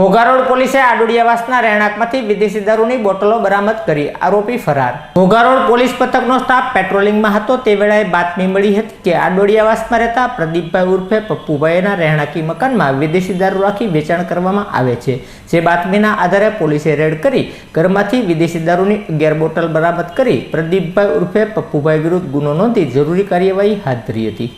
Ghogha road પોલીસે આડોડિયાવાસના રહેણાંકમાંથી વિદેશી દારૂની બોટલો બરામદ કરી, આરોપી ફરાર। ઘોઘા રોડ પોલીસ પથકનો સ્ટાફ પેટ્રોલિંગમાં હતો તે વેળાએ બાતમી મળી હતી કે આડોડિયાવાસમાં રહેતા પ્રદીપભાઈ ઉર્ફે પપ્પુભાઈના રહેણાંકી મકાનમાં વિદેશી દારૂ રાખી વેચાણ કરવામાં આવે છે। જે બાતમીના આધારે પોલીસે રેડ કરી ઘરમાંથી વિદેશી દારૂની 11 બોટલ બરામદ કરી પ્રદીપભાઈ ઉર્ફે પપ્પુભાઈ વિરુદ્ધ ગુનો નોંધી જરૂરી કાર્યવાહી હાથ ધરી હતી।